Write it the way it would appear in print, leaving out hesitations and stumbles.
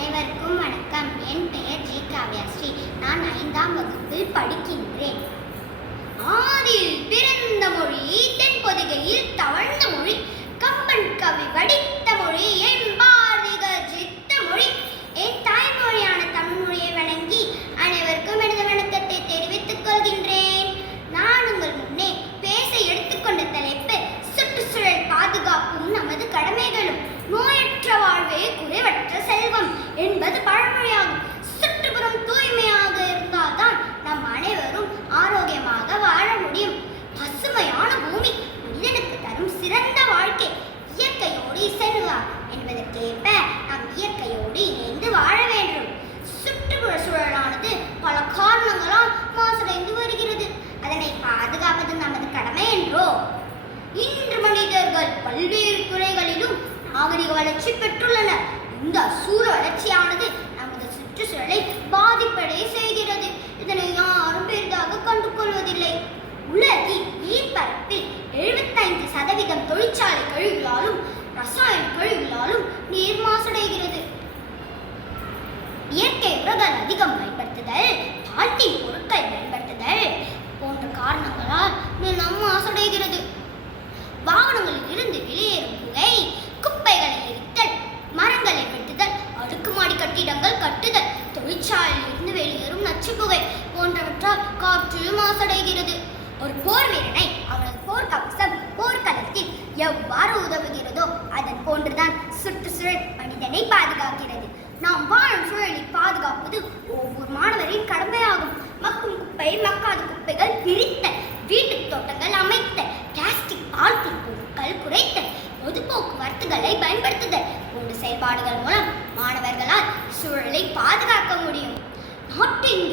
அனைவருக்கும் வணக்கம். என் பெயர் ஜி காவ்யாஸ்ரீ. நான் 5ஆம் வகுப்பில் படிக்கின்றேன். ஆதியில் பிறந்த மொழி, தென்பொதிகையில் தவழ்ந்த மொழி, கம்பன் கவி வடித்த மொழி, என் பாரதி கர்ஜித்த மொழி. என் தாய்மொழியான தமிழ் மொழியை வணங்கி அனைவருக்கும் எனது வணக்கத்தை தெரிவித்துக் கொள்கின்றேன். நான் உங்கள் முன்னே பேச எடுத்துக்கொண்ட தலைப்பு சுற்றுச்சூழல் பாதுகாப்பும் நமது கடமைகளும். நோயற்ற வாழ்வே குறைவற்ற செல்வம் என்பது பழமொழியாகும். சுற்றுப்புறம் தூய்மையாக இருந்தால்தான் நம் அனைவரும் ஆரோக்கியமாக வாழ முடியும். பசுமையான பூமி மனிதனுக்கு தரும் சிறந்த வாழ்க்கை. இயற்கையோடு இசைவார் என்பதற்கேற்ப நாம் இயற்கையோடு இணைந்து வாழ வேண்டும். சுற்றுப்புற சூழலானது பல காரணங்களால் மாசடைந்து வருகிறது. அதனை பாதுகாப்பது நமது கடமை என்றோ. இன்று மனிதர்கள் பல்வேறு துறைகளிலும் நாகரிக வளர்ச்சி பெற்றுள்ளனர். இந்த சூழ வளர்ச்சியானது நமது சுற்றுச்சூழலை பாதிப்படைய செய்கிறது. இதனை யாரும் பெரிதாக கண்டுகொள்வதில்லை. உலகின் நீர்ப்பரப்பில் 75% தொழிற்சாலை கழிவுகளாலும் ரசாயன கழிவுகளாலும் நீர் மாசடைகிறது. இயற்கை உரங்கள் அதிகம் பயன்படுத்துதல், பால்டீன் பொருட்கள் பயன்படுத்துதல் போன்ற காரணங்களால் நிலம் மாசடைகிறது. வாகனங்களில் இருந்து வெளியேறும் புகை, குப்பைகளை எரித்தல், மரங்களை வெட்டுதல், அடுக்குமாடி கட்டிடங்கள் கட்டுதல், தொழிற்சாலையில் இருந்து வெளியேறும் நச்சு புகை போன்றவற்றால் காற்று மாசடைகிறது. ஒரு போர் வீரனை அவனது போர்க்கவசம் போர்க்களத்தில் எவ்வாறு உதவுகிறதோ அதன் போன்றுதான் சுற்றுச்சூழல் மனிதனை பாதுகாக்கிறது. நாம் வாழும் சூழலை பாதுகாப்பது ஒவ்வொரு மாணவரின் கடமையாகும். மக்கும் குப்பை, மக்காத குப்பைகள் பிரித்தல், வீட்டு தோட்டங்கள் அமைத்தல், பிளாஸ்டிக் பால்டீன் பொருட்கள் குறைத்தல், பொது போக்குவரத்துகளை பயன்படுத்துதல் போன்ற செயல்பாடுகள் மூலம் மாணவர்களால் சூழலை பாதுகாக்க முடியும். நாட்டின்